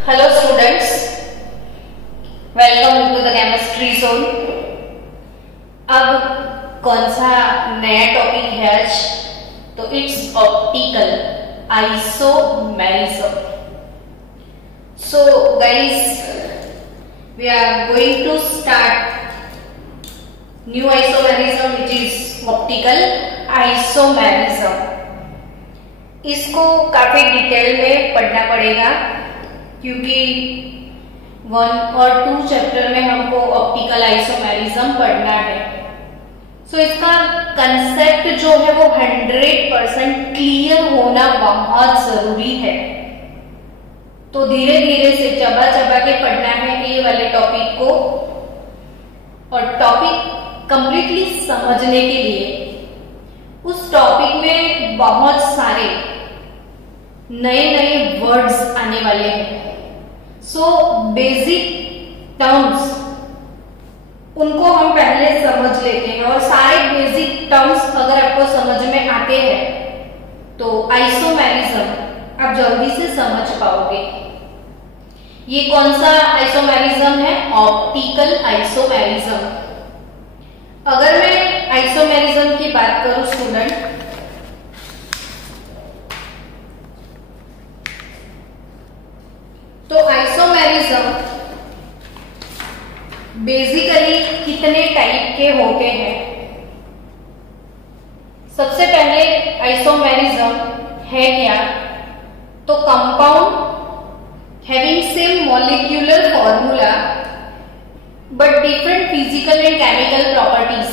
Hello students, welcome to the chemistry zone. अब कौन सा नया टॉपिक है आज? तो it's optical isomerism. So guys, we are going to start new isomerism which is optical isomerism. इसको काफी डिटेल में पढ़ना पड़ेगा क्योंकि 1 और 2 चैप्टर में हमको ऑप्टिकल आइसोमेरिज्म पढ़ना है। सो इसका कंसेप्ट जो है वो 100% क्लियर होना बहुत जरूरी है। तो धीरे धीरे से चबा चबा के पढ़ना है ये वाले टॉपिक को, और टॉपिक कंप्लीटली समझने के लिए उस टॉपिक में बहुत सारे नए नए वर्ड्स आने वाले हैं। सो बेसिक टर्म्स उनको हम पहले समझ लेते हैं, और सारे बेसिक टर्म्स अगर आपको समझ में आते हैं तो आइसोमेरिज्म आप जल्दी से समझ पाओगे। ये कौन सा आइसोमेरिज्म है? Optical isomerism. अगर मैं आइसोमेरिज्म की बात करूं स्टूडेंट, तो आइसोमेरिज्म बेसिकली कितने टाइप के होते हैं? सबसे पहले आइसोमेरिज्म है क्या? तो compound having same molecular formula but different physical and chemical properties,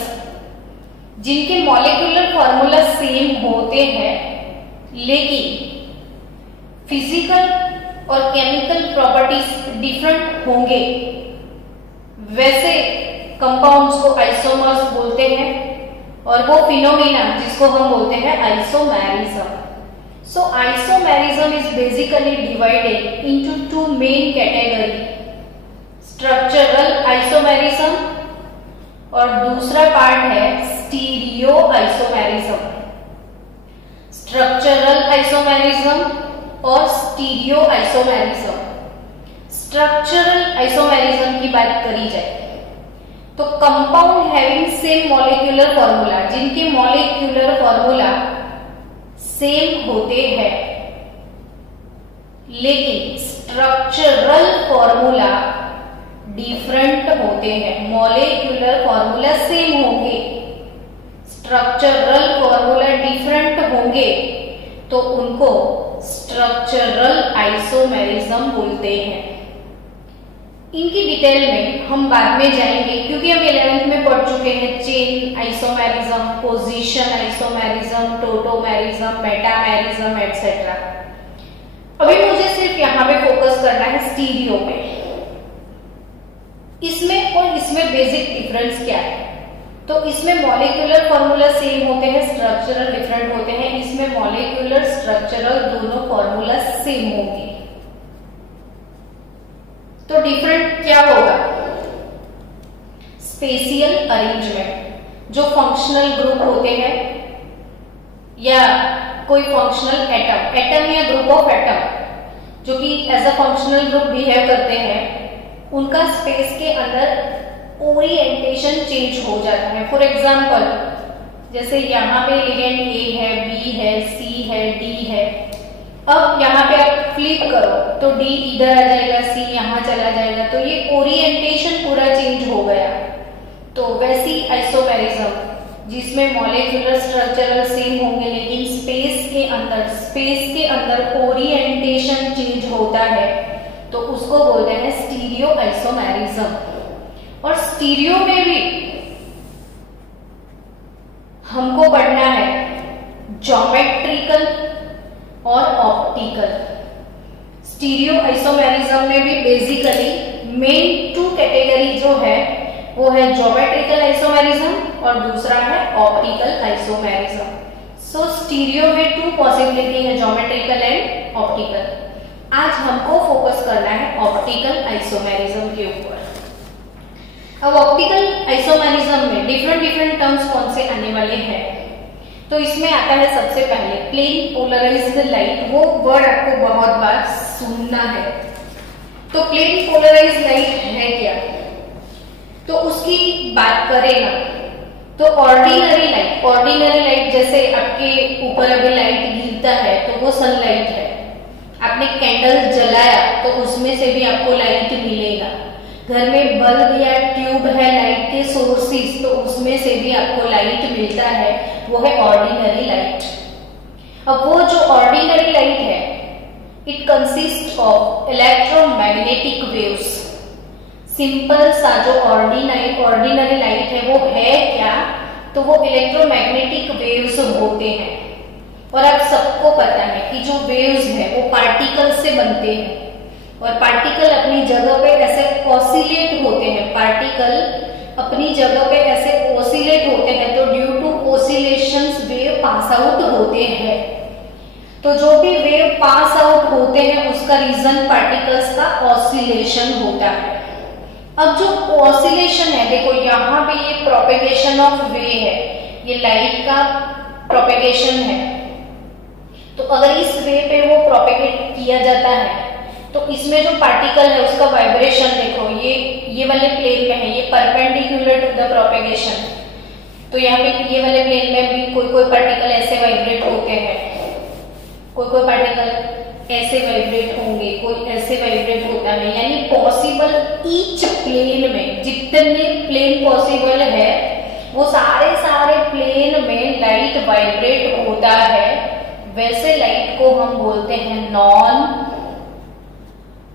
जिनके मॉलिक्यूलर फॉर्मूला सेम होते हैं लेकिन फिजिकल और केमिकल प्रॉपर्टीज डिफरेंट होंगे, वैसे कंपाउंड्स को आइसोमर्स बोलते हैं, और वो फिनोमेना जिसको हम बोलते हैं isomerism. So isomerism is basically divided into 2 main category, structural isomerism और दूसरा पार्ट है स्टीरियो आइसोमेरिज्म। स्ट्रक्चरल आइसोमेरिज्म और स्टीरियो आइसोमेरिज्म। स्ट्रक्चरल आइसोमेरिज्म की बात करी जाए तो compound having same molecular formula, जिनके मॉलिक्यूलर फॉर्मूला सेम होते हैं लेकिन स्ट्रक्चरल फॉर्मूला डिफरेंट होते हैं। मॉलिक्यूलर फॉर्मूला सेम होंगे, स्ट्रक्चरल फॉर्मूला डिफरेंट होंगे, तो उनको स्ट्रक्चरल आइसोमेरिज्म बोलते हैं। इनकी डिटेल में हम बाद में जाएंगे क्योंकि हम 11th में पढ़ चुके हैं chain isomerism, position isomerism, tautomerism, metamerism etcetera. अभी मुझे सिर्फ यहाँ पे फोकस करना है स्टीरियो पे। इसमें और इसमें बेसिक डिफरेंस क्या है? तो इसमें मॉलिक्यूलर फॉर्मूला सेम होते हैं, स्ट्रक्चरल डिफरेंट होते हैं। इसमें मॉलिक्यूलर स्ट्रक्चरल दोनों फॉर्मूला सेम होंगे। तो डिफरेंट क्या होगा? स्पेशियल अरेंजमेंट, जो फंक्शनल ग्रुप होते हैं या कोई फंक्शनल एटम या ग्रुप ऑफ एटम जो कि as a functional group behave करते हैं, उनका स्पेस के अंदर ओरिएंटेशन चेंज हो जाता है। फॉर एग्जाम्पल, जैसे यहाँ पे लिगेंड ए है, बी है, सी है, डी है। अब यहाँ पे आप फ्लिप करो तो डी इधर आ जाएगा, सी यहाँ चला जाएगा, तो ये ओरिएंटेशन पूरा चेंज हो गया। तो वैसी आइसोमेरिज्म जिसमें मॉलिक्यूलर स्ट्रक्चरल सेम होंगे लेकिन स्पेस के अंदर ओरिएंटेशन चेंज होता है, तो उसको बोलते हैं स्टीरियो आइसोमेरिज्म। और स्टीरियो में भी हमको पढ़ना है ज्योमेट्रिकल और ऑप्टिकल। स्टीरियो आइसोमेरिज्म में भी बेसिकली मेन 2 कैटेगरी जो है वो है ज्योमेट्रिकल आइसोमेरिज्म और दूसरा है ऑप्टिकल आइसोमेरिज्म। सो स्टीरियो में 2 पॉसिबिलिटी है, ज्योमेट्रिकल एंड ऑप्टिकल। आज हमको फोकस करना है ऑप्टिकल आइसोमेरिज्म के ऊपर। अब ऑप्टिकल आइसोमेरिज्म में डिफरेंट टर्म्स कौन से आने वाले हैं? तो इसमें आता है सबसे पहले प्लेन पोलराइज्ड लाइट। वो वर्ड आपको बहुत बार सुनना है। तो प्लेन पोलराइज लाइट है क्या, तो उसकी बात करें ना, तो ऑर्डिनरी लाइट जैसे आपके ऊपर अभी लाइट गिरता है तो वो सनलाइट है। आपने कैंडल जलाया तो उसमें से भी आपको लाइट मिलेगा। घर में बल्ब या ट्यूब है लाइट के सोर्सेस, तो उसमें से भी आपको लाइट मिलता है, वो है ऑर्डिनरी लाइट। अब वो जो ऑर्डिनरी लाइट है, it consist of electromagnetic waves. Simple सा जो ऑर्डिनरी लाइट है वो है क्या, तो वो इलेक्ट्रोमैग्नेटिक वेव्स होते हैं। और आप सबको पता है कि जो वेव्स है वो पार्टिकल से बनते हैं, और पार्टिकल अपनी जगह पे ऐसे ऑसिलेट होते हैं। पार्टिकल अपनी जगह पे ऐसे ऑसिलेट होते हैं, तो due to oscillations wave pass out होते हैं। तो जो भी वेव पास आउट होते हैं उसका रीजन पार्टिकल्स का ऑसिलेशन होता है। अब जो ऑसिलेशन है, देखो यहाँ पे ये प्रोपेगेशन ऑफ वे है, ये लाइट का प्रोपेगेशन है। तो अगर इस वे पे वो प्रोपेगेट किया जाता है तो इसमें जो पार्टिकल है उसका वाइब्रेशन देखो, ये वाले प्लेन में है, ये परपेंडिकुलर टू द प्रोपेगेशन। तो यहाँ पे ये वाले प्लेन में भी कोई पार्टिकल ऐसे वाइब्रेट होते हैं, कोई पार्टिकल ऐसे वाइब्रेट होंगे, कोई ऐसे वाइब्रेट होता है। यानी पॉसिबल ईच प्लेन में जितने प्लेन पॉसिबल है वो सारे प्लेन में लाइट वाइब्रेट होता है। वैसे लाइट को हम बोलते हैं non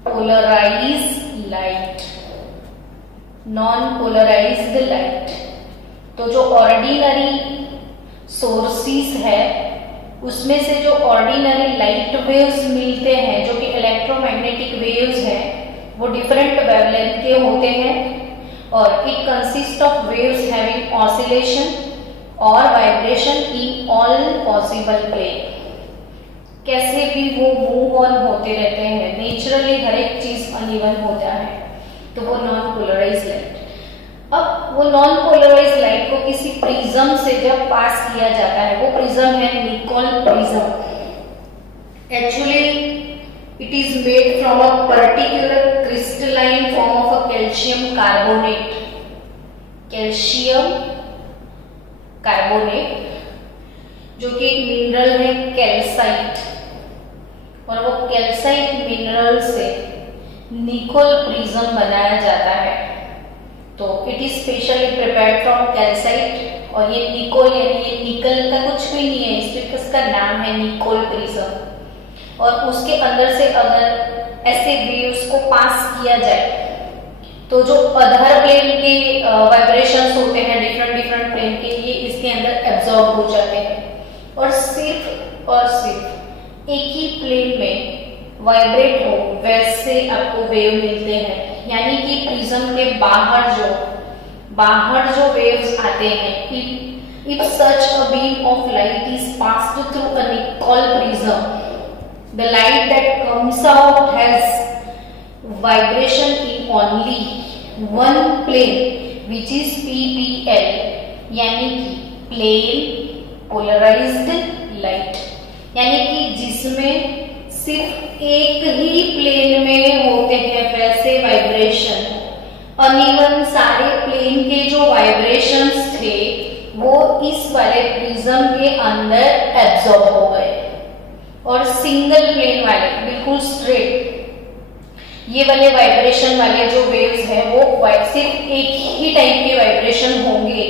polarised light, non polarised light. तो जो ऑर्डिनरी सोर्सेस है उसमें से जो ऑर्डिनरी लाइट वेव्स मिलते हैं, जो कि इलेक्ट्रोमैग्नेटिक वेव्स हैं, वो डिफरेंट वेवलेंथ के होते हैं। और it consist of waves having oscillation और vibration in all possible plane. कैसे भी वो मूव ऑन होते रहते हैं, नेचुरली हर एक चीज अनइवन होता है, तो वो नॉन पोलराइज्ड लाइट। अब वो नॉन पोलराइज्ड लाइट को किसी प्रिज्म से जब पास किया जाता है, वो प्रिज्म है Nicol prism. Actually it is made from a particular crystalline form of a calcium carbonate, calcium carbonate, जो कि एक मिनरल है कैल्साइट। और वो कैल्साइट मिनरल से निकोल प्रिज्म बनाया जाता है। तो it is specially prepared from calcite. और ये निकोल यानी ये निकल का कुछ भी नहीं है, इसलिए इसका नाम है निकोल प्रिज्म। और उसके अंदर से अगर ऐसे वेव्स को पास किया जाए तो जो अदर प्लेन के वाइब्रेशंस होते हैं डिफरेंट प्लेन के, ये इसके अंदर एब्जॉर्ब हो जाते हैं और सिर्फ एक ही प्लेन में वाइब्रेट हो वैसे आपको वेव मिलते हैं। यानी कि प्रिज्म के बाहर जो वेव्स आते हैं, if such a beam of light is passed through a Nicol prism, the light that comes out has vibration in only one plane, which is PPL, यानी कि प्लेन पोलराइज्ड लाइट। यानी कि जिसमें सिर्फ एक ही प्लेन में होते हैं वैसे वाइब्रेशन। अनइवन सारे प्लेन के जो वाइब्रेशंस थे वो इस वाले प्रिज्म के अंदर एब्जॉर्ब हो गए, और सिंगल प्लेन वाले बिल्कुल स्ट्रेट ये वाले वाइब्रेशन वाले जो वेव्स है वो सिर्फ एक ही टाइप के वाइब्रेशन होंगे।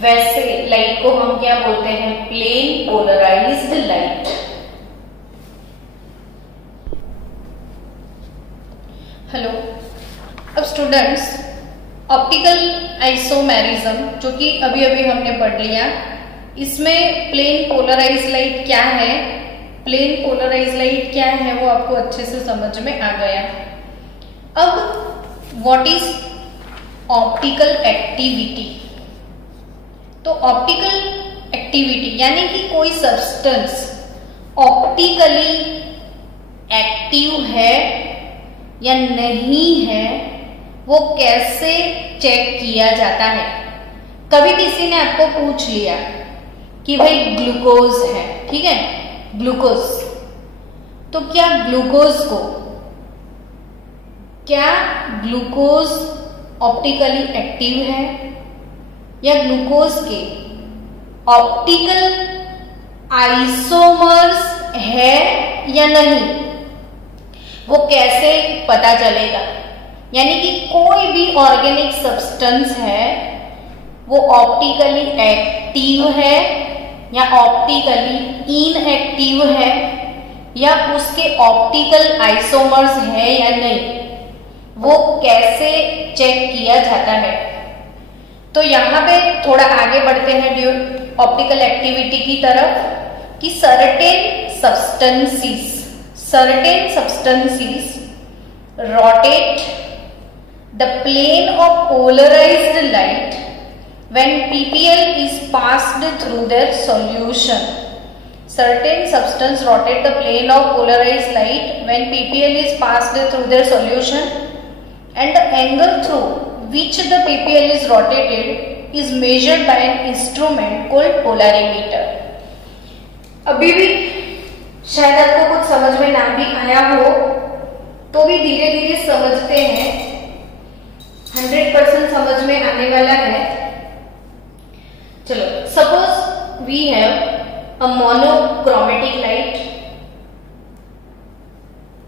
वैसे लाइट को हम क्या बोलते हैं, प्लेन पोलराइज्ड लाइट। हेलो, अब स्टूडेंट्स ऑप्टिकल आइसोमेरिज्म जो कि अभी हमने पढ़ लिया, इसमें प्लेन पोलराइज्ड लाइट क्या है, प्लेन पोलराइज्ड लाइट क्या है वो आपको अच्छे से समझ में आ गया। अब व्हाट इज ऑप्टिकल एक्टिविटी। तो ऑप्टिकल एक्टिविटी यानी कि कोई सब्सटेंस ऑप्टिकली एक्टिव है या नहीं है वो कैसे चेक किया जाता है। कभी किसी ने आपको पूछ लिया कि भाई ग्लूकोज है, ठीक है, ग्लूकोज, तो क्या ग्लूकोज को क्या ग्लूकोज ऑप्टिकली एक्टिव है या ग्लूकोज के ऑप्टिकल आइसोमर्स है या नहीं, वो कैसे पता चलेगा। यानी कि कोई भी ऑर्गेनिक सब्सटेंस है वो ऑप्टिकली एक्टिव है या ऑप्टिकली इनएक्टिव है या उसके ऑप्टिकल आइसोमर्स है या नहीं, वो कैसे चेक किया जाता है। तो यहाँ पे थोड़ा आगे बढ़ते हैं ड्यू ऑप्टिकल एक्टिविटी की तरफ कि certain substances rotate the plane of polarised light when PPL is passed through their solution. Certain substance rotate the plane of polarized light when PPL is passed through their solution, and the angle through which the PPL is rotated is measured by an instrument called polarimeter. अभी भी शायद आपको कुछ समझ में ना भी आया हो, तो भी धीरे धीरे समझते हैं, 100% समझ में आने वाला है। चलो, suppose we have a monochromatic light.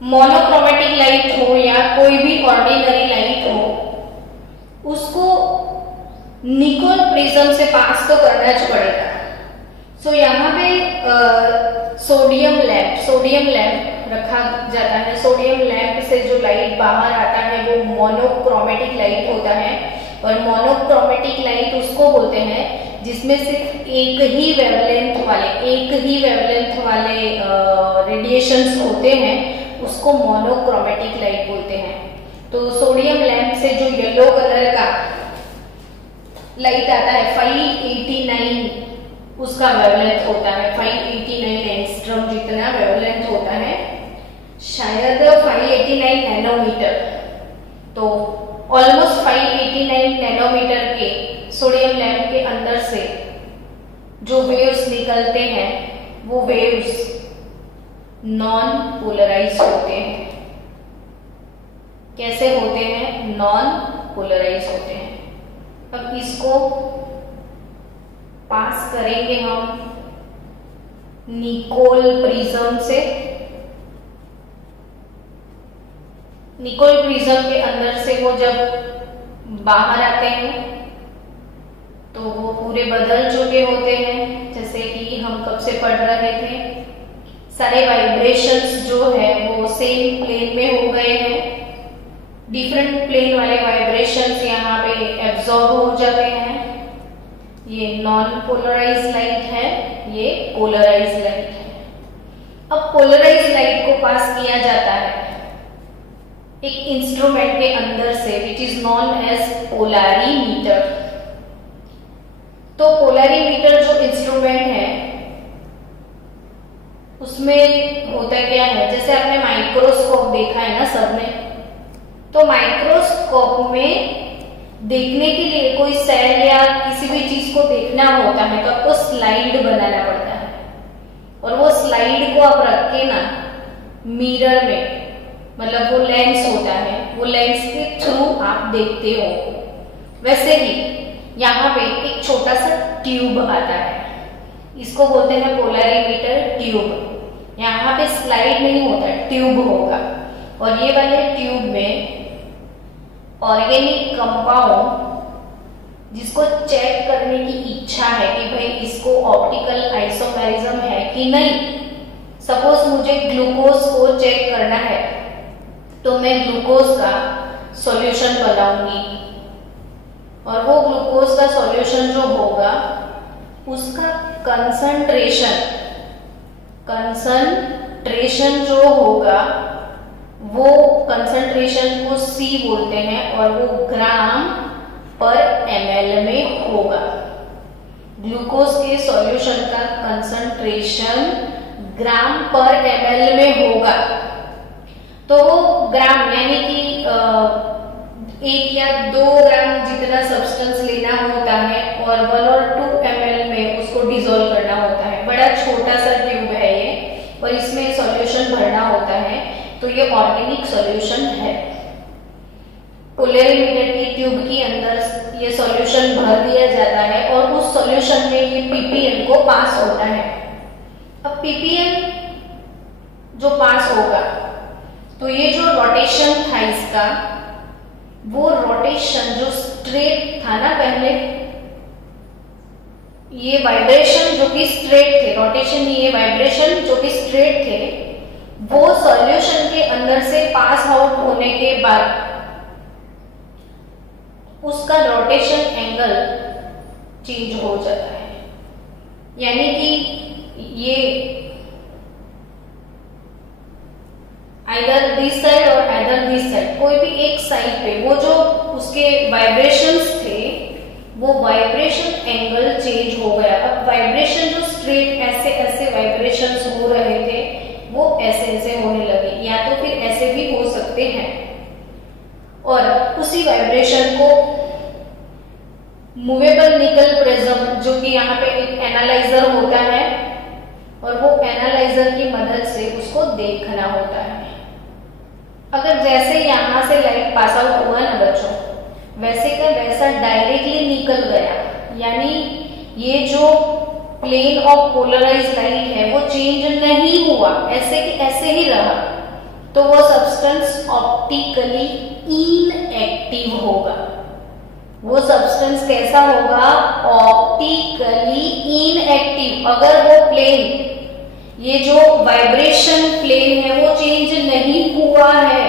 Monochromatic light हो या कोई भी ऑर्डिनरी लाइट हो, उसको निकोल प्रिज्म से पास तो करना ही पड़ेगा। सो यहाँ पे सोडियम लैंप रखा जाता है। सोडियम लैंप से जो लाइट बाहर आता है वो मोनोक्रोमेटिक लाइट होता है, और मोनोक्रोमेटिक लाइट उसको बोलते हैं जिसमें सिर्फ एक ही वेवलेंथ वाले रेडिएशंस होते हैं, उसको मोनोक्रोमेटिक लाइट बोलते हैं। तो सोडियम लैंप से जो येलो कलर का लाइट आता है 589 उसका वेवलेंथ होता है, 589 एंगस्ट्रॉम जितना वेवलेंथ होता है, शायद 589 नैनोमीटर। तो ऑलमोस्ट 589 नैनोमीटर के सोडियम लैंप के अंदर से जो वेव्स निकलते हैं वो वेव्स नॉन पोलराइज होते हैं। कैसे होते हैं? नॉन पोलराइज होते हैं। अब इसको पास करेंगे हम निकोल प्रिज्म से। निकोल प्रिज्म के अंदर से वो जब बाहर आते हैं तो वो पूरे बदल चुके होते हैं, जैसे कि हम कब से पढ़ रहे थे, सारे वाइब्रेशंस जो है वो सेम प्लेन में हो गए हैं। डिफरेंट प्लेन वाले वाइब्रेशंस यहाँ पे एब्जॉर्ब हो जाते हैं। ये नॉन पोलराइज लाइट है, ये पोलराइज लाइट है। अब पोलराइज लाइट को पास किया जाता है एक इंस्ट्रूमेंट के अंदर से, which is known as polarimeter. तो पोलैरीमीटर जो इंस्ट्रूमेंट है उसमें होता क्या है, जैसे आपने माइक्रोस्कोप देखा है ना सबने, तो माइक्रोस्कोप में देखने के लिए कोई सेल या किसी भी चीज को देखना होता है तो आपको स्लाइड बनाना पड़ता है, और वो स्लाइड को आप रख के ना मिरर में, मतलब वो लेंस होता है, वो लेंस के थ्रू आप देखते हो। वैसे ही यहाँ पे एक छोटा सा ट्यूब आता है, इसको बोलते हैं पोलैरीमीटर ट्यूब। यहाँ पे स्लाइड नहीं होता, ट्यूब होगा, और ये वाले ट्यूब में ऑर्गेनिक कंपाउंड जिसको चेक करने की इच्छा है कि भाई इसको ऑप्टिकल आइसोमेरिज्म है कि नहीं। सपोज मुझे ग्लूकोज को चेक करना है तो मैं ग्लूकोज का सॉल्यूशन बनाऊंगी, और वो ग्लूकोज का सॉल्यूशन जो होगा उसका कंसंट्रेशन जो होगा वो कंसंट्रेशन को C बोलते हैं, और वो ग्राम पर ml में होगा। ग्लूकोज के सॉल्यूशन का कंसंट्रेशन ग्राम पर ml में होगा। तो वो ग्राम यानी कि 1 या 2 ग्राम जितना सब्सटेंस लेना होता है और 1 और 2 ml में उसको डिसॉल्व करना होता है। बड़ा छोटा सा ट्यूब है ये, और इसमें सॉल्यूशन भरना होता है, तो ये ऑर्गेनिक सॉल्यूशन है। पोलरिमीटर की ट्यूब के अंदर ये सॉल्यूशन भर दिया जाता है और उस सॉल्यूशन में ये पीपीएम को पास होता है। अब पीपीएम जो पास होगा तो ये जो रोटेशन था इसका, वो रोटेशन जो स्ट्रेट था ना पहले, ये वाइब्रेशन जो कि स्ट्रेट थे, रोटेशन ये वाइब्रेशन जो कि स्ट्रेट थे, वो सॉल्यूशन के अंदर से पास आउट होने के बाद उसका रोटेशन एंगल चेंज हो जाता है। यानी कि ये आइदर दिस साइड और आइदर दिस साइड, कोई भी एक साइड पे वो जो उसके वाइब्रेशंस थे, वो वाइब्रेशन एंगल चेंज हो गया। अब वाइब्रेशन जो स्ट्रेट ऐसे ऐसे वाइब्रेशंस हो रहे थे, वो ऐसे ऐसे होने लगे, या तो फिर ऐसे भी हो सकते हैं। और उसी वाइब्रेशन को मूवेबल निकल प्रिज्म, जो कि यहाँ पे एक एनालाइजर होता है, और वो एनालाइजर की मदद से उसको देखना होता है। अगर जैसे यहां से लाइट पास आउट हुआ ना बच्चों, वैसे का वैसा डायरेक्टली निकल गया, यानी ये जो प्लेन ऑफ पोलराइज लाइट है वो चेंज नहीं हुआ, ऐसे कि ऐसे ही रहा, तो वो सब्सटेंस ऑप्टिकली इनएक्टिव होगा। वो सब्सटेंस कैसा होगा? Optically inactive. अगर वो प्लेन, ये जो वाइब्रेशन प्लेन है वो चेंज नहीं हुआ है,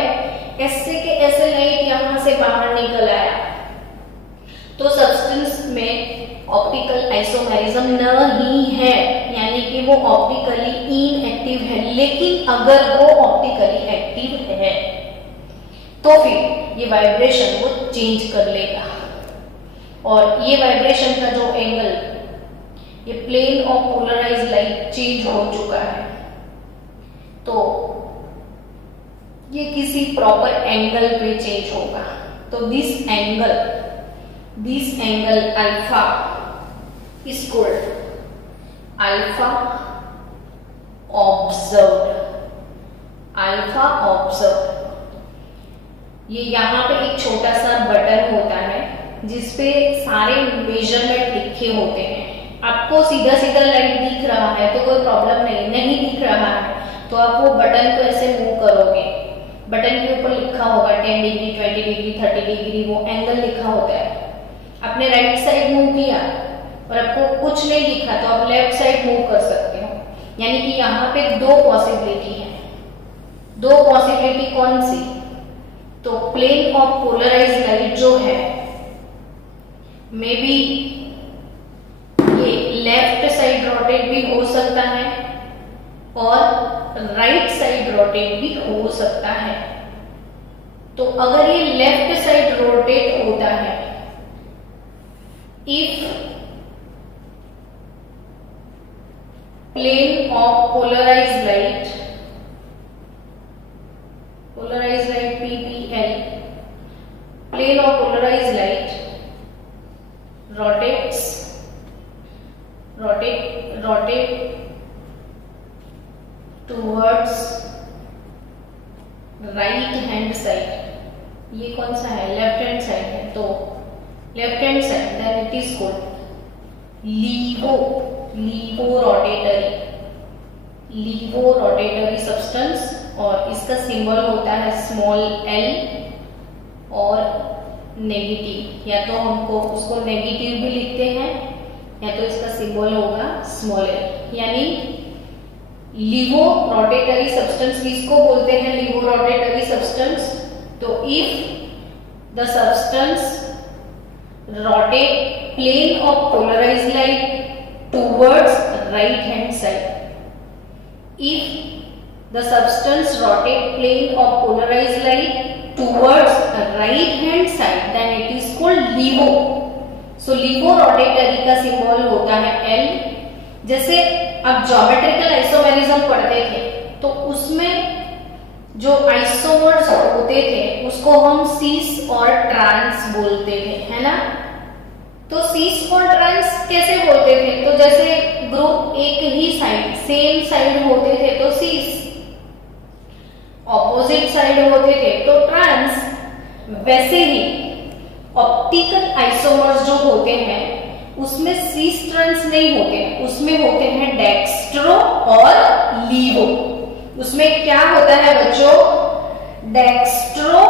ऐसे के ऐसे लाइट यहां से बाहर निकल आया, तो सब्सटेंस में ऑप्टिकल आइसोमेरिज्म नहीं है, यानी कि वो ऑप्टिकली इनएक्टिव है। लेकिन अगर वो ऑप्टिकली एक्टिव है तो फिर ये वाइब्रेशन को चेंज कर लेगा, और ये वाइब्रेशन का जो एंगल, ये plane of polarise light change हो चुका है, तो ये किसी प्रॉपर एंगल पे चेंज होगा। तो this angle alpha is called alpha observed. Alpha observed, ये यहाँ पे एक छोटा सा बटन होता है जिसपे सारे मेजरमेंट लिखे होते हैं। आपको सीधा सीधा लाइट दिख रहा है तो कोई प्रॉब्लम नहीं दिख रहा है तो आप वो बटन को ऐसे मूव करोगे, बटन के ऊपर लिखा होगा 10 डिग्री, 20 डिग्री, 30 डिग्री, वो एंगल लिखा होता है। आपने राइट साइड मूव किया और आपको कुछ नहीं दिखा तो आप लेफ्ट साइड मूव कर सकते हो। यानी कि यहाँ पे दो पॉसिबिलिटी है। दो पॉसिबिलिटी कौन सी? तो प्लेन ऑफ पोलराइज लाइट जो है, मे बी ये लेफ्ट साइड रोटेट भी हो सकता है और राइट साइड रोटेट भी हो सकता है। तो अगर ये लेफ्ट साइड रोटेट होता है, if plane of polarise light PPL, plane of polarized light rotate towards right hand side। ये कौन सा है? लेफ्ट हैंड साइड है, तो left hand side, then it is called laevo rotatory substance, और इसका सिंबल होता है स्मॉल l और नेगेटिव, या तो हमको उसको नेगेटिव भी लिखते हैं या तो इसका सिंबल होगा स्मॉल l। यानी लीवो रोटेटरी सब्सटेंस किसको बोलते हैं? लीवो रोटेटरी सब्सटेंस। तो if the substance rotate plane of polarised light towards right hand side, if the substance rotate plane of polarized light towards the right hand side, then it is called LIVO। so LIVO rotatory का symbol होता है L। जैसे अब geometrical isomerism पढ़ते थे तो उसमें जो आइसोमर्स होते थे उसको हम सीस और ट्रांस बोलते थे, है ना। तो सीस और ट्रांस कैसे बोलते थे? तो जैसे ग्रुप एक ही साइड, सेम साइड होते थे तो सीस, ऑपोजिट साइड होते थे तो ट्रांस। वैसे ही ऑप्टिकल आइसोमर्स जो होते हैं उसमें सिस ट्रांस नहीं होते हैं, उसमें होते हैं डेक्स्ट्रो और लीवो। उसमें क्या होता है बच्चों, डेक्स्ट्रो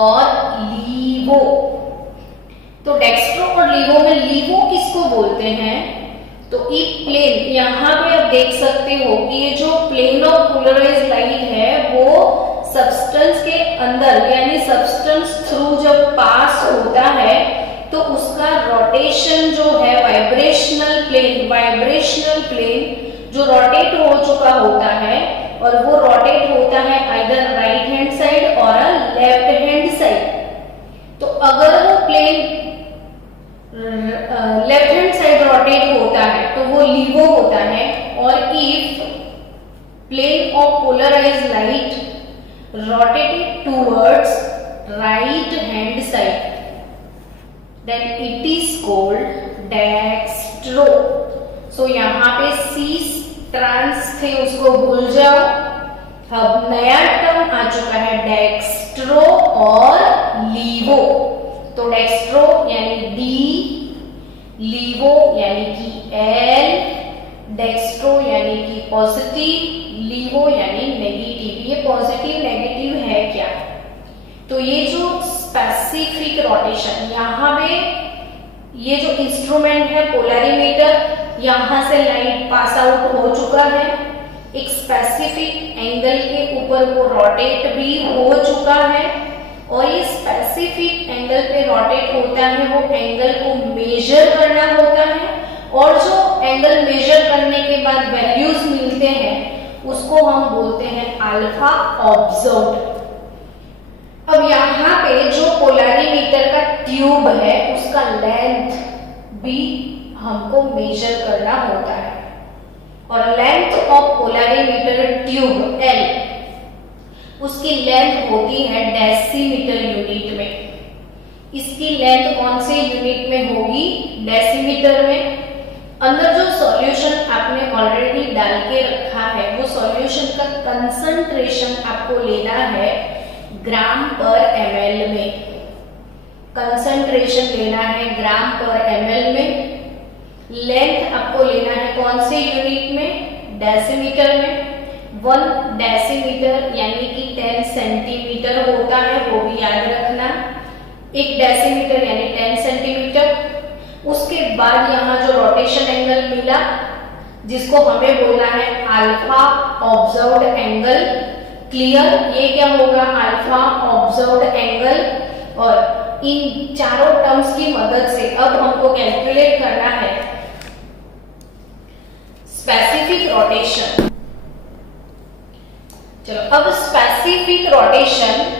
और लीवो। तो डेक्स्ट्रो और लीवो में लीवो किसको बोलते हैं, तो ये प्लेन, यहां पे आप देख सकते हो कि ये जो प्लेन ऑफ पोलराइज्ड लाइट है वो सब्सटेंस के अंदर यानी सब्सटेंस थ्रू जब पास होता है तो उसका रोटेशन जो है वाइब्रेशनल प्लेन जो रोटेट हो चुका होता है, और वो रोटेट होता है आइदर राइट हैंड साइड और लेफ्ट हैंड साइड। तो अगर वो plane left hand side rotate होता है तो वो लीवो होता है, और if plane of polarised light rotated towards right hand side, then it is called dextro. So यहाँ पे सीस ट्रांस थे उसको भूल जाओ, अब नया टर्म आ चुका है डेक्स्ट्रो और लीवो। तो डेक्स्ट्रो यानी डी, लीवो यानी कि एल, डेक्स्ट्रो यानी कि पॉजिटिव, लीवो यानी नेगेटिव। ये पॉजिटिव नेगेटिव है क्या, तो ये जो स्पेसिफिक रोटेशन, यहाँ पे ये जो इंस्ट्रूमेंट है पोलैरिमीटर, यहां से लाइट पास आउट हो चुका है, एक स्पेसिफिक एंगल के ऊपर वो रोटेट भी हो चुका है, और ये स्पेसिफिक एंगल पे रोटेट होता है, वो एंगल को मेजर करना होता है, और जो एंगल मेजर करने के बाद वैल्यूज मिलते हैं उसको हम बोलते हैं अल्फा ऑब्जर्व्ड। अब यहाँ पे जो पोलैरिमीटर का ट्यूब है उसका लेंथ भी हमको मेजर करना होता है, और length of polarimeter tube L, उसकी लेंथ होती है डेसीमीटर यूनिट में। इसकी लेंथ कौन से यूनिट में होगी, डेसीमीटर में। अंदर जो सॉल्यूशन आपने ऑलरेडी डाल के रखा है वो सॉल्यूशन का कंसंट्रेशन आपको लेना है ग्राम पर ml में, कंसंट्रेशन लेना है ग्राम पर ml में। लेंथ आपको लेना है कौन से यूनिट में, डेसीमीटर में। 1 डेसीमीटर यानी कि 10 सेंटीमीटर होता है, वो भी याद रखना। 1 डेसीमीटर यानी 10 सेंटीमीटर। उसके बाद यहाँ जो रोटेशन एंगल मिला जिसको हमें बोलना है अल्फा ऑब्जर्व्ड एंगल। क्लियर, ये क्या होगा, अल्फा ऑब्जर्व्ड एंगल। और इन चारों टर्म्स की मदद से अब हमको कैलकुलेट करना है स्पेसिफिक रोटेशन। चलो अब स्पेसिफिक रोटेशन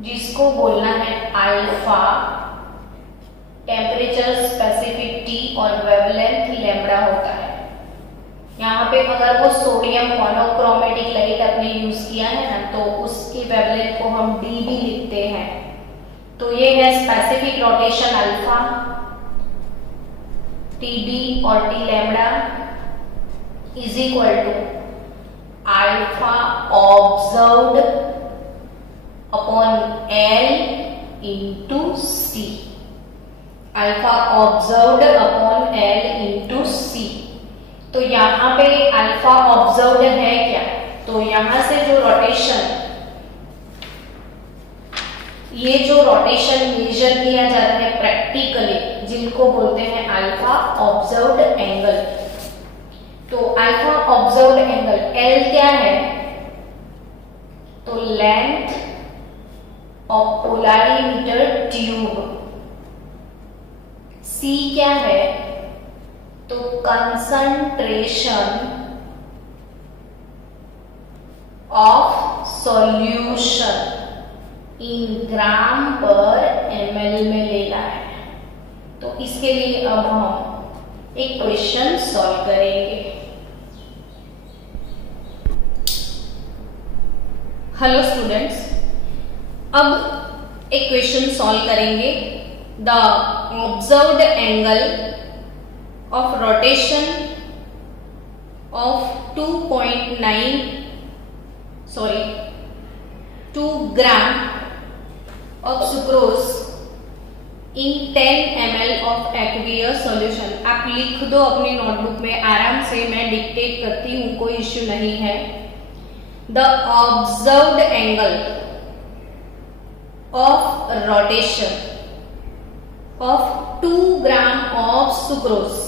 जिसको बोलना है अल्फा, टेम्परेचर स्पेसिफिक टी और वेवलेंथ लैम्बडा होता है। यहाँ पे अगर वो सोडियम मोनोक्रोमेटिक लाइट आपने यूज किया है ना तो उसकी वेवलेंथ को हम डी भी लिखते हैं। तो ये है specific rotation alpha, T D और T lambda is equal to alpha observed upon L into C. Alpha observed upon L into C. तो यहाँ पे अल्फा ऑब्जर्व्ड है क्या, तो यहां से जो रोटेशन, ये जो रोटेशन मेजर किया जाता है प्रैक्टिकली जिनको बोलते हैं अल्फा ऑब्जर्व्ड एंगल। तो अल्फा ऑब्जर्व्ड एंगल एल क्या है, तो लेंथ ऑफ पोलैरिमीटर ट्यूब। सी क्या है, तो concentration of solution in gram per ml में लेना है। तो इसके लिए अब हम एक क्वेश्चन सॉल्व करेंगे। हेलो स्टूडेंट्स, अब एक क्वेश्चन सॉल्व करेंगे the observed angle of rotation of 2 gram of sucrose in 10 ml of aqueous solution। आप लिख दो अपनी नोटबुक में आराम से, मैं डिक्टेट करती हूं, कोई इश्यू नहीं है। The observed angle of rotation of 2 gram of sucrose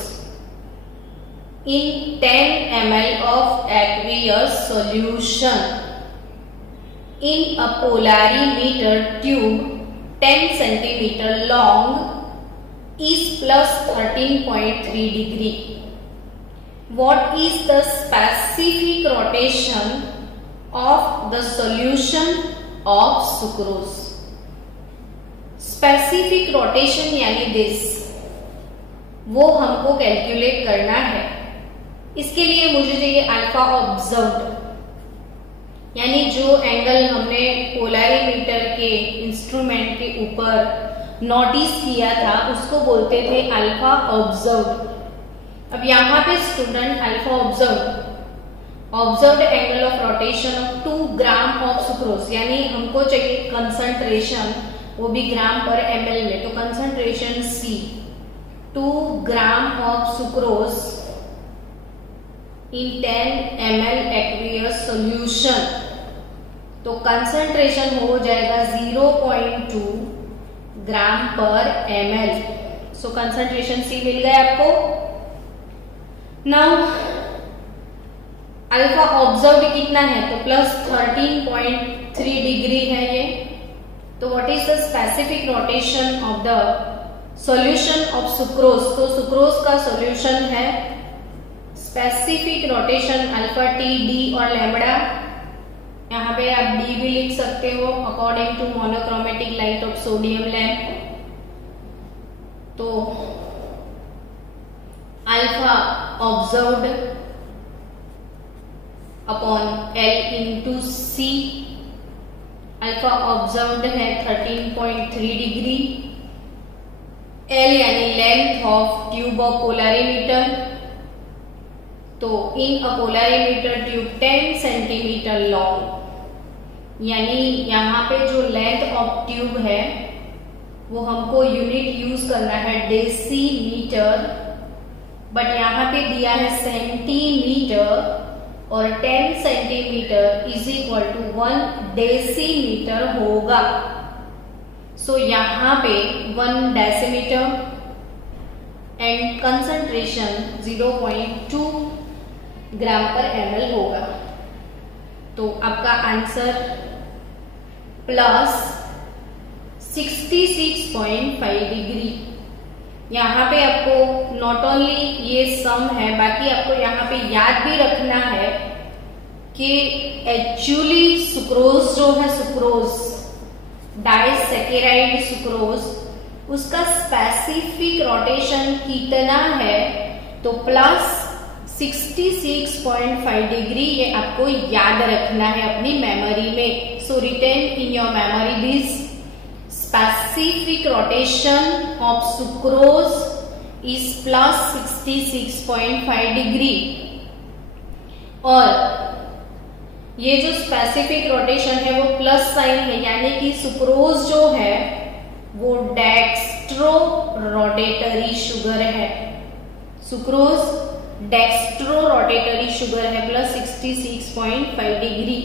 in 10 ml of aqueous solution in a polarimeter tube 10 centimeter long is plus 13.3 degree. What is the specific rotation of the solution of sucrose? Specific rotation यानी this, वो हमको calculate करना है। इसके लिए मुझे चाहिए alpha observed, यानी जो एंगल हमने पोलैरिमीटर के इंस्ट्रूमेंट के ऊपर नोटिस किया था उसको बोलते थे अल्फा ऑब्जर्व्ड। अब यहाँ पे student alpha observed angle of rotation of 2 gram of sucrose, यानी हमको चाहिए कंसंट्रेशन, वो भी ग्राम पर ml में, तो concentration C 2 gram of sucrose in 10 ml aqueous solution, तो कंसंट्रेशन हो जाएगा 0.2 ग्राम पर ml। सो कंसंट्रेशन C मिल गया आपको। नाउ अल्फा ऑब्जर्व्ड कितना है, तो प्लस 13.3 डिग्री है ये। तो what is the specific rotation of the solution of sucrose, तो सुक्रोज का सॉल्यूशन है specific rotation alpha T, D और लैम्बडा। यहाँ पे आप डी भी लिख सकते हो according to monochromatic light of sodium lamp. तो alpha observed upon L into C, alpha observed है 13.3 डिग्री, L यानी length of tube of polarimeter, तो in a polarimeter tube 10 centimetre long, यानी यहाँ पे जो लेंथ ऑफ ट्यूब है वो हमको यूनिट यूज करना है डेसीमीटर, बट यहाँ पे दिया है सेंटीमीटर और 10 centimetre is equal to 1 decimetre होगा। सो यहाँ पे 1 decimetre and concentration 0.2 gram per ml होगा। तो आपका आंसर प्लस 66.5 डिग्री। यहाँ पे आपको नॉट ओनली ये सम है, बाकी आपको यहाँ पे याद भी रखना है कि एक्चुअली सुक्रोज जो है, सुक्रोज डाइसैकेराइड सुक्रोज, उसका स्पेसिफिक रोटेशन कितना है, तो प्लस 66.5 डिग्री। ये आपको याद रखना है अपनी मेमोरी में। So retain in your memory this specific rotation of sucrose is plus 66.5 degree। और ये जो स्पेसिफिक रोटेशन है वो प्लस साइन है, यानी कि सुक्रोज जो है वो डेक्स्ट्रो रोटेटरी शुगर है। सुक्रोज डेक्स्ट्रो रोटेटरी शुगर है, प्लस 66.5 डिग्री।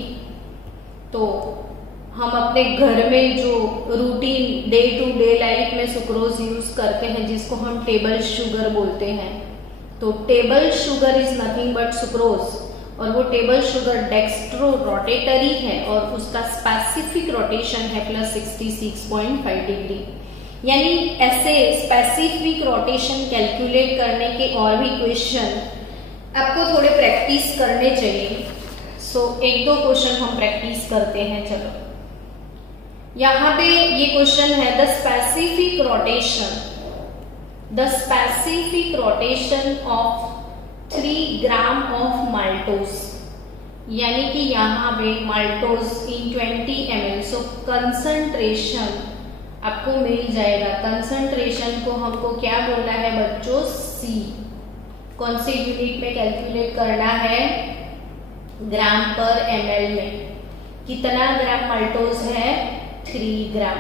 तो हम अपने घर में जो routine day to day life में सुक्रोज यूज करते हैं, जिसको हम टेबल शुगर बोलते हैं, तो table sugar is nothing but sucrose, और वो टेबल शुगर डेक्स्ट्रो रोटेटरी है और उसका स्पेसिफिक रोटेशन है प्लस 66.5 डिग्री। यानी ऐसे स्पेसिफिक रोटेशन कैलकुलेट करने के और भी क्वेश्चन आपको थोड़े प्रैक्टिस करने चाहिए। सो एक दो क्वेश्चन हम प्रैक्टिस करते हैं। चलो, यहाँ पे ये क्वेश्चन है the specific rotation of 3 gram of maltose, यानी कि यहाँ पे माल्टोज इन 20 ml। सो कंसंट्रेशन आपको मिल जाएगा। कंसंट्रेशन को हमको क्या बोलना है बच्चों, सी। कौन से यूनिट में कैलकुलेट करना है, ग्राम पर ml में। कितना ग्राम माल्टोज है, 3 ग्राम।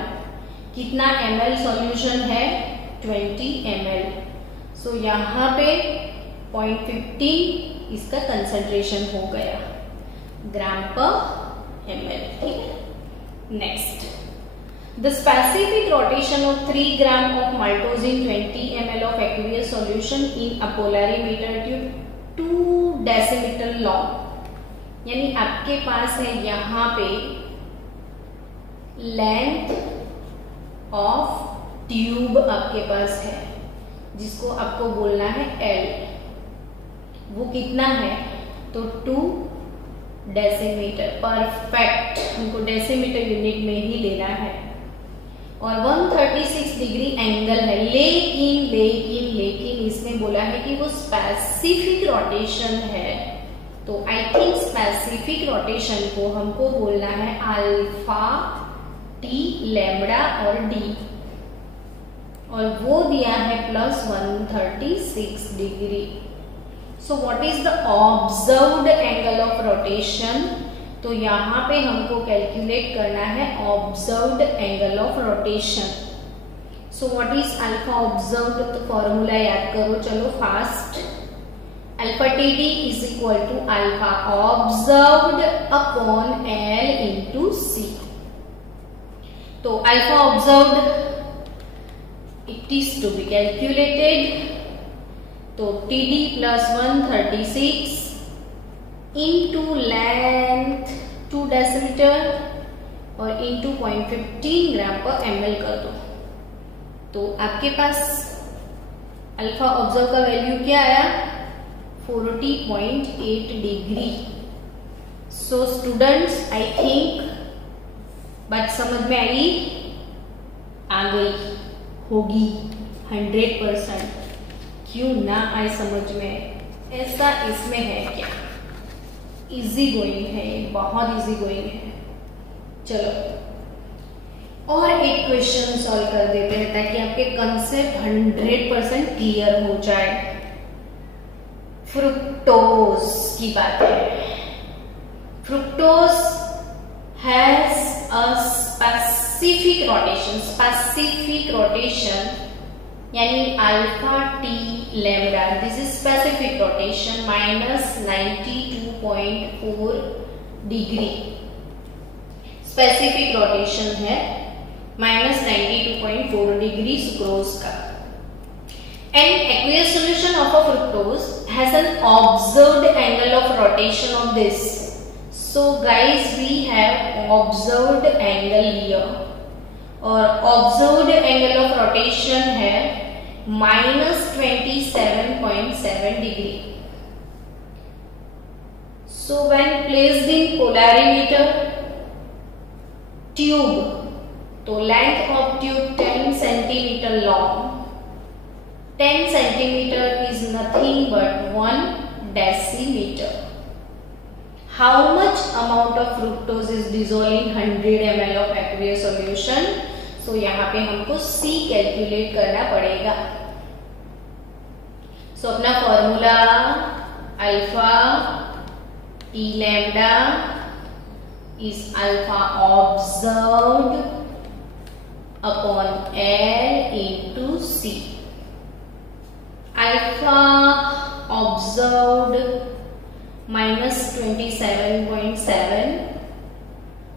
कितना ml सॉल्यूशन है, 20 ml। सो यहाँ पे 0.15 इसका कंसंट्रेशन हो गया ग्राम पर ml, ठीक है। Next, the specific rotation of 3 gram of maltose in 20 ml of aqueous solution in a polarimeter tube 2 decimetre long. यानी आपके पास है यहाँ पे लेंथ ऑफ ट्यूब आपके पास है, जिसको आपको बोलना है L। वो कितना है, तो 2 डेसीमीटर। परफेक्ट, हमको डेसीमीटर यूनिट में ही लेना है। और 136 डिग्री एंगल है। लेकिन लेकिन लेकिन इसमें बोला है कि वो स्पेसिफिक रोटेशन है, तो आई थिंक स्पेसिफिक रोटेशन को हमको बोलना है अल्फा, टी, लैम्बडा और डी। और वो दिया है plus 136 degree. So what is the observed angle of rotation, तो यहाँ पे हमको कैलकुलेट करना है observed angle of rotation. So what is alpha observed, तो फॉर्मूला याद करो, चलो fast. Alpha T D is equal to alpha observed upon L into C. तो alpha observed it is to be calculated, तो TD plus 136 into length 2 decimetre और into 0.15 ग्राम per ml कर दो। तो आपके पास अल्फा ऑब्जर्व का वैल्यू क्या आया, 40.8 degree. So students, I think बात समझ में आई, आ गई होगी 100%। क्यों ना आए समझ में, ऐसा इसमें है क्या, इजी गोइंग है, बहुत इजी गोइंग है। चलो और एक क्वेश्चन सॉल्व कर देते हैं ताकि आपके कंसेप्ट 100% क्लियर हो जाए। फ्रुक्टोज की बात है। Fructose has a specific rotation यानी alpha T lambda, this is specific rotation minus 92.4 degree. Specific rotation है माइनस 92.4 डिग्री सुक्रोज का। An aqueous solution of a fructose has an observed angle of rotation of this. So guys, we have observed angle here और observed angle of rotation है minus 27.7 degree. So when placed in polarimeter tube, तो length of tube 10 centimeter long. 10 centimeter is nothing but 1 decimeter. How much amount of fructose is dissolved in 100 ml of aqueous solution? So यहाँ पे हमको C calculate करना पड़ेगा। So अपना formula alpha T lambda is alpha observed upon L into C. Alpha observed minus 27.7,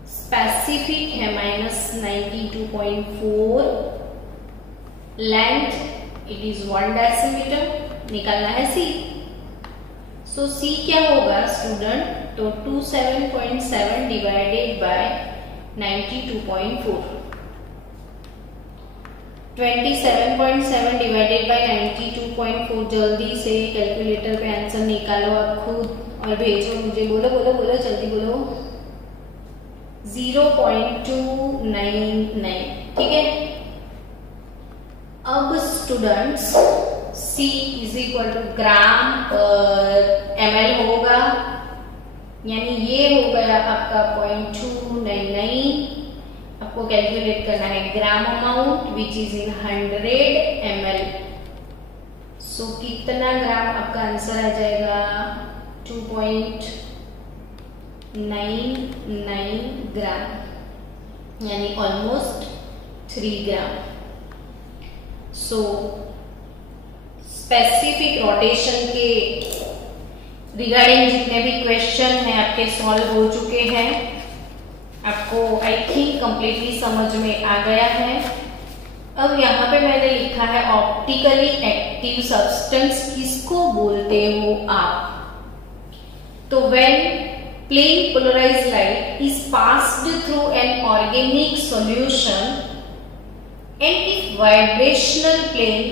specific है minus 92.4, length it is 1 decimeter, निकालना है C। So C क्या होगा स्टूडेंट, तो 27.7 डिवाइडेड बाय 92.4, 27.7 डिवाइडेड बाय 92.4। जल्दी से कैलकुलेटर पे आंसर निकालो आप खुद और भेजो मुझे। बोलो बोलो बोलो जल्दी बोलो। 0.299, ठीक है। अब students C is equal to gram per ml होगा, यानी ये हो गया आपका 0.299 आपको कैलकुलेट करना है gram amount which is in 100 ml। सो कितना ग्राम आपका आंसर आ जाएगा 2.99 ग्राम, यानी almost 3 gram. So specific rotation के रिगार्डिंग जितने भी क्वेश्चन हैं आपके सॉल्व हो चुके हैं। आपको आई थिंक कंप्लीटली समझ में आ गया है। अब यहाँ पे मैंने लिखा है ऑप्टिकली एक्टिव सब्सटेंस किसको बोलते हो आप। तो when plane polarised light is passed through an organic solution and if vibrational plane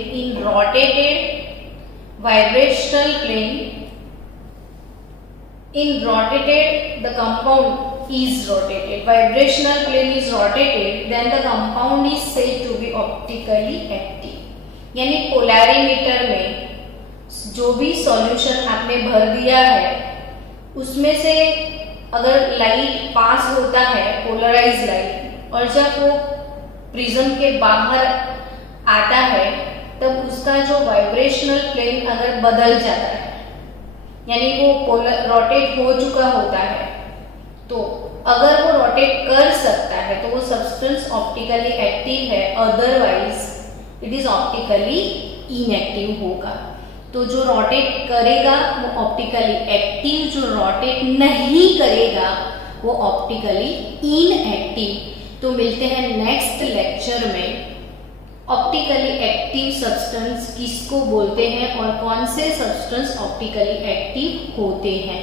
the compound is rotated, vibrational plane is rotated, then the compound is said to be optically active। यानी polarimeter में जो भी solution आपने भर दिया है उसमें से अगर लाइट पास होता है पोलराइज लाइट, और जब वो प्रिज्म के बाहर आता है तब उसका जो वाइब्रेशनल प्लेन अगर बदल जाता है, यानी वो रोटेट हो चुका होता है, तो अगर वो रोटेट कर सकता है तो वो सब्सटेंस ऑप्टिकली एक्टिव है, otherwise it is optically inactive होगा। तो जो रोटेट करेगा वो ऑप्टिकली एक्टिव, जो रोटेट नहीं करेगा वो ऑप्टिकली इनएक्टिव। तो मिलते हैं नेक्स्ट लेक्चर में। ऑप्टिकली एक्टिव सब्सटेंस किसको बोलते हैं और कौन से सब्सटेंस ऑप्टिकली एक्टिव होते हैं।